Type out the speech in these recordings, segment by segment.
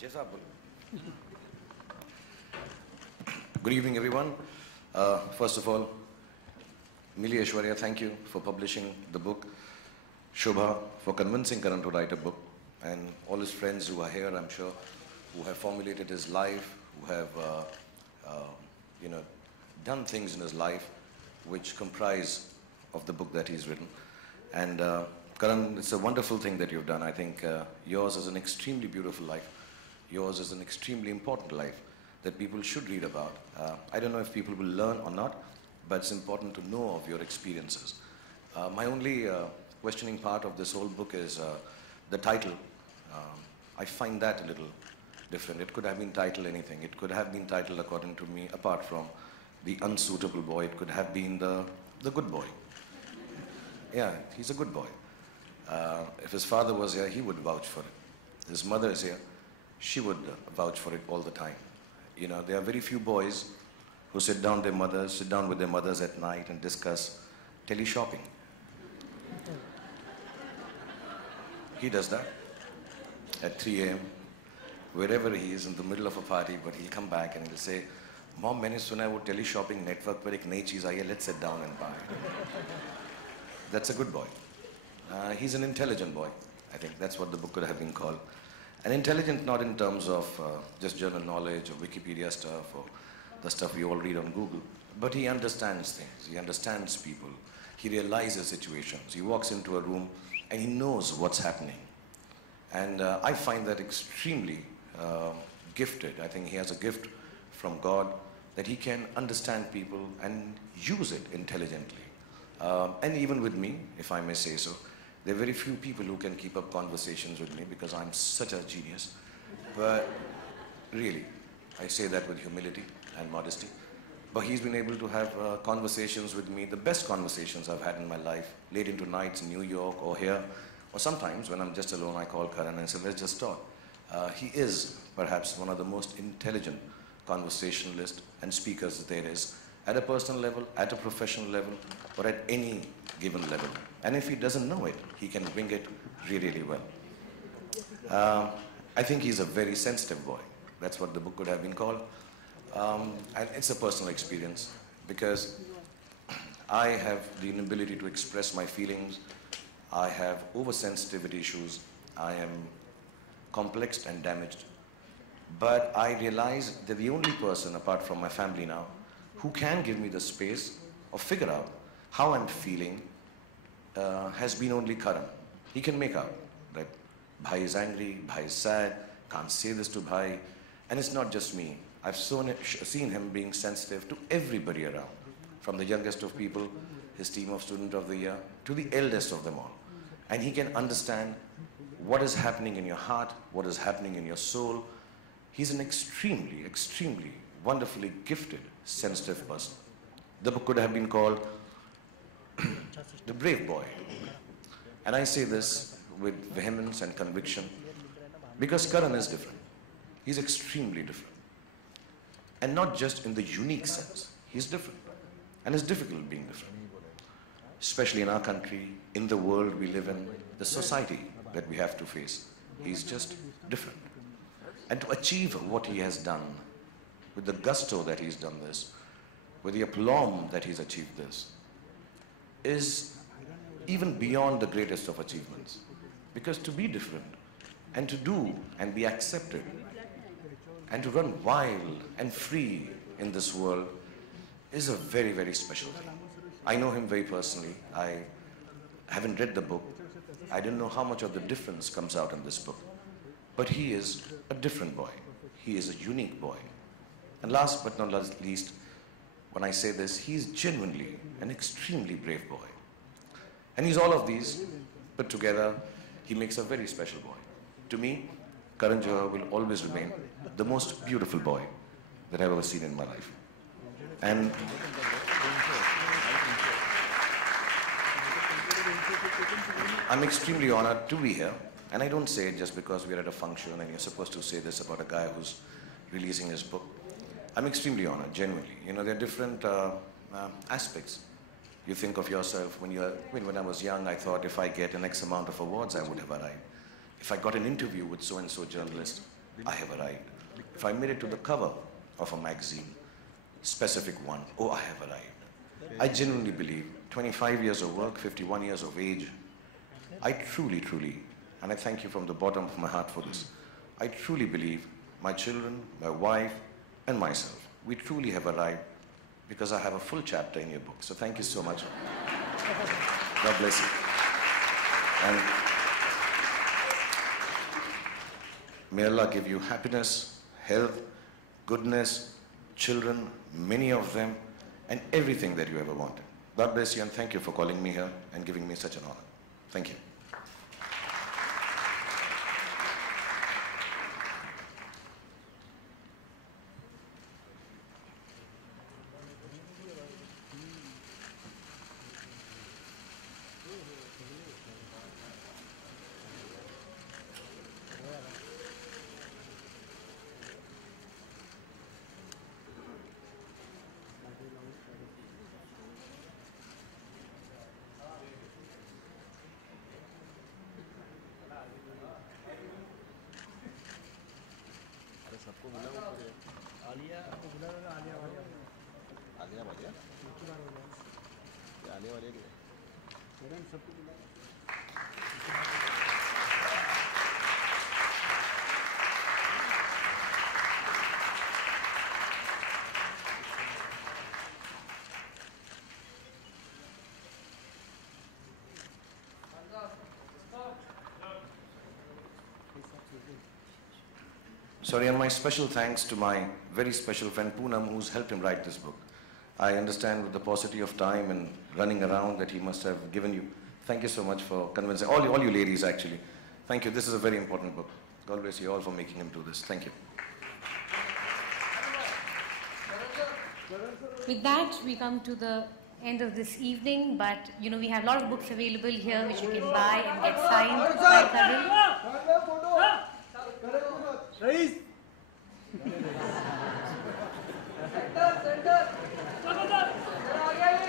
जैसा आप बोलो. Good evening, everyone. First of all, Mili Aishwarya, thank you for publishing the book. Shobha for convincing Karan to write a book, and all his friends who are here, I'm sure, who have formulated his life, who have, done things in his life which comprise of the book that he's written. And Karan, it's a wonderful thing that you've done. I think yours is an extremely beautiful life. Yours is an extremely important life that people should read about. I don't know if people will learn or not, but it's important to know of your experiences. My only questioning part of this whole book is the title. I find that a little different. It could have been titled anything. It could have been titled, according to me, apart from the unsuitable boy, it could have been the good boy. Yeah, he's a good boy. If his father was here, he would vouch for it. His mother is here, she would vouch for it all the time. You know, there are very few boys who sit down with their mothers at night and discuss tele-shopping. He does that at 3 a.m. wherever he is in the middle of a party, but he'll come back and he'll say, Mom, मैंने सुना है वो tele-shopping network पर एक नई चीज़ आई है, let's sit down and buy. That's a good boy. He's an intelligent boy. I think that's what the book could have been called. And intelligent not in terms of just general knowledge or Wikipedia stuff or the stuff we all read on Google, but he understands things, he understands people, he realizes situations, he walks into a room and he knows what's happening. And I find that extremely gifted. I think he has a gift from God that he can understand people and use it intelligently. And even with me, if I may say so, there are very few people who can keep up conversations with me because I'm such a genius. But really, I say that with humility and modesty. But he's been able to have conversations with me, the best conversations I've had in my life, late into nights in New York or here. Or sometimes when I'm just alone, I call Karan and say, let's just talk. He is perhaps one of the most intelligent conversationalists and speakers there is, at a personal level, at a professional level, or at any given level. And if he doesn't know it, he can bring it really, really well. I think he's a very sensitive boy. That's what the book could have been called. And it's a personal experience because I have the inability to express my feelings. I have oversensitivity issues. I am complexed and damaged. But I realize that the only person apart from my family now who can give me the space or figure out how I'm feeling has been only Karan. He can make out that Bhai is angry, Bhai is sad, can't say this to Bhai. And it's not just me. I've seen him being sensitive to everybody around, from the youngest of people, his team of Student of the Year, to the eldest of them all. And he can understand what is happening in your heart, what is happening in your soul. He's an extremely, extremely wonderfully gifted, sensitive person. The book could have been called The Brave Boy. And I say this with vehemence and conviction because Karan is different. He's extremely different. And not just in the unique sense. He's different. And it's difficult being different. Especially in our country, in the world we live in, the society that we have to face. He's just different. And to achieve what he has done, with the gusto that he's done this, with the aplomb that he's achieved this, is even beyond the greatest of achievements. Because to be different, and to do and be accepted, and to run wild and free in this world is a very, very special thing. I know him very personally. I haven't read the book. I don't know how much of the difference comes out in this book. But he is a different boy. He is a unique boy. And last but not least, when I say this, he is genuinely an extremely brave boy. And he's all of these, put together, he makes a very special boy. To me, Karan Johar will always remain the most beautiful boy that I've ever seen in my life. And I'm extremely honored to be here. And I don't say it just because we're at a function and you're supposed to say this about a guy who's releasing his book. I'm extremely honored, genuinely. You know, there are different aspects. You think of yourself when I was young, I thought if I get an X amount of awards, I would have arrived. If I got an interview with so-and-so journalist, I have arrived. If I made it to the cover of a magazine, specific one, oh, I have arrived. I genuinely believe 25 years of work, 51 years of age, I truly, and I thank you from the bottom of my heart for this, I truly believe my children, my wife, and myself, we truly have arrived because I have a full chapter in your book. So thank you so much. God bless you. And may Allah give you happiness, health, goodness, children, many of them, and everything that you ever wanted. God bless you, and thank you for calling me here and giving me such an honor. Thank you. Sorry, and my special thanks to my very special friend Poonam, who's helped him write this book. I understand with the paucity of time and running around that he must have given you. Thank you so much for convincing, all you ladies actually. Thank you, this is a very important book. God bless you all for making him do this. Thank you. With that, we come to the end of this evening, but we have a lot of books available here which you can buy and get signed by Karan.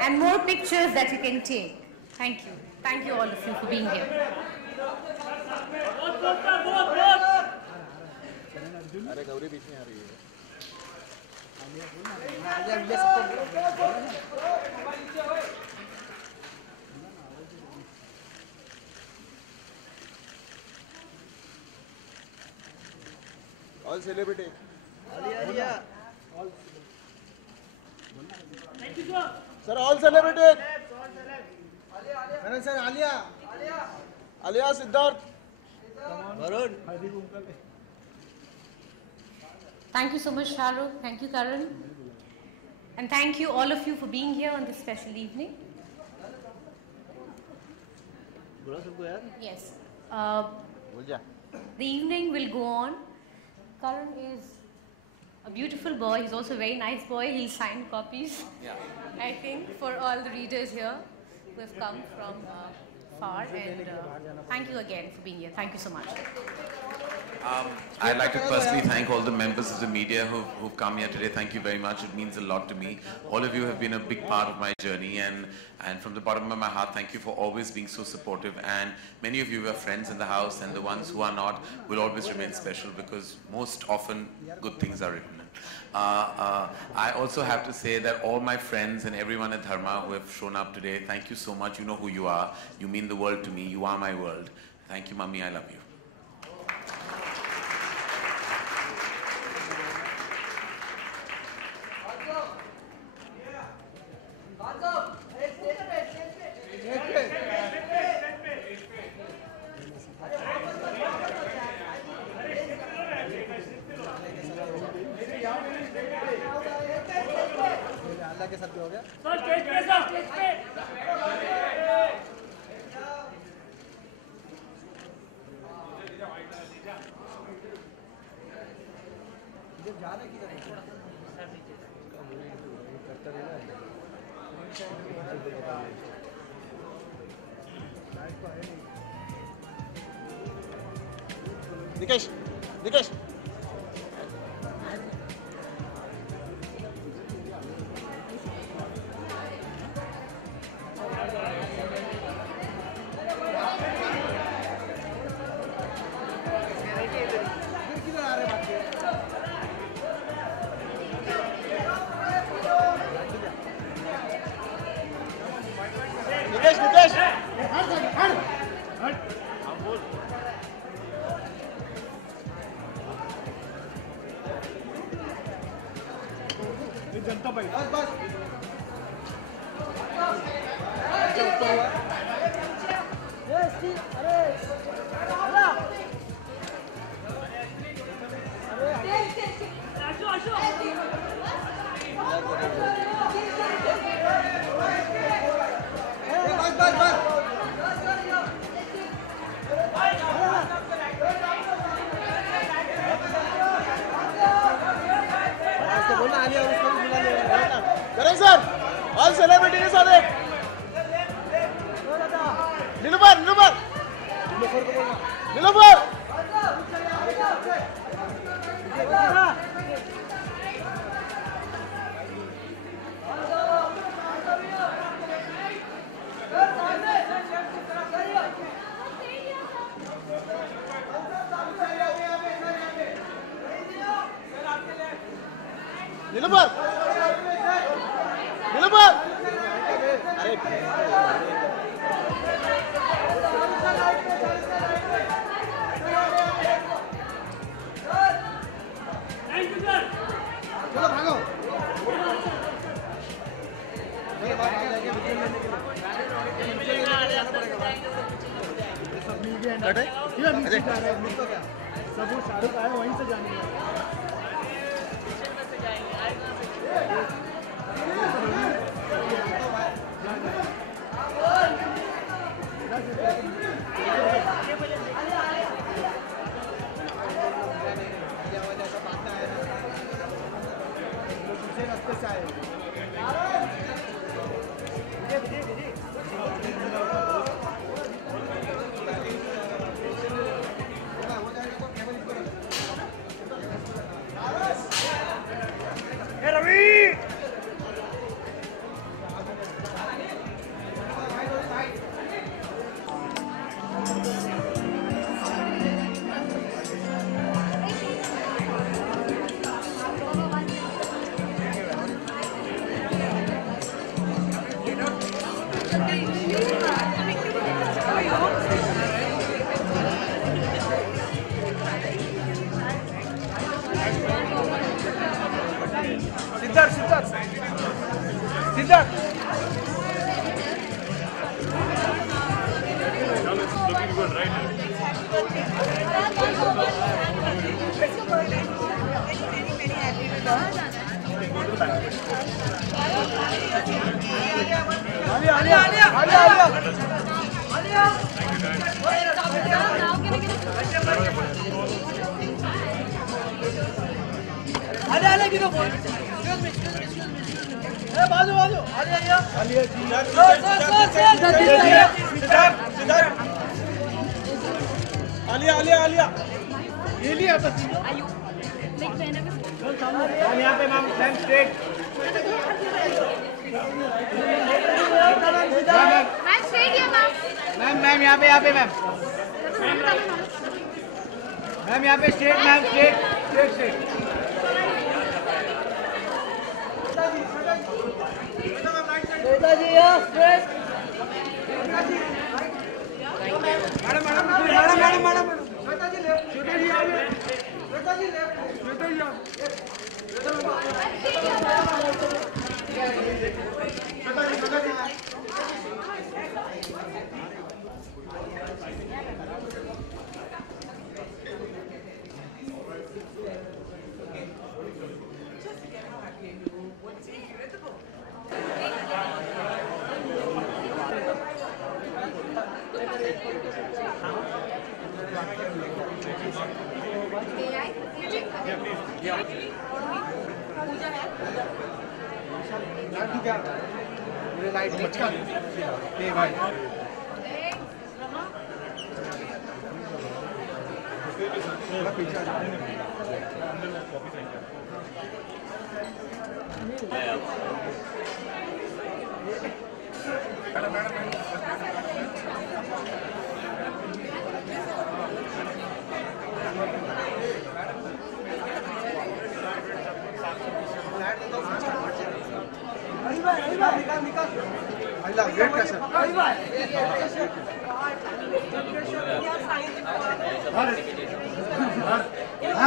And more pictures that you can take. Thank you. Thank you all of you for being here. All celebrity. Thank you, sir. Sir, all celebrity. Sir, Alia. Alia, Siddharth. Varun. Thank you so much, Shahrukh. Thank you, Karan. And thank you all of you for being here on this special evening. Yes. The evening will go on. Karan is a beautiful boy. He's also a very nice boy. He'll sign copies, I think, for all the readers here who have come from far. And thank you again for being here. Thank you so much. I'd like to personally thank all the members of the media who've come here today. Thank you very much. It means a lot to me. All of you have been a big part of my journey, and from the bottom of my heart, thank you for always being so supportive. And many of you are friends in the house, and the ones who are not will always remain special, because most often good things are written. I also have to say that all my friends and everyone at Dharma who have shown up today, thank you so much. You know who you are. You mean the world to me. You are my world. Thank you, Mummy. I love you. Nikesh, Nikesh. किधर आ रहे जनता party करें sir all celebrity के साथ एक नीलूफर नीलूफर नीलूफर नीलूफर नीलूफर चलो भागो सब वो शाहरुख आया वहीं से जाने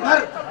भर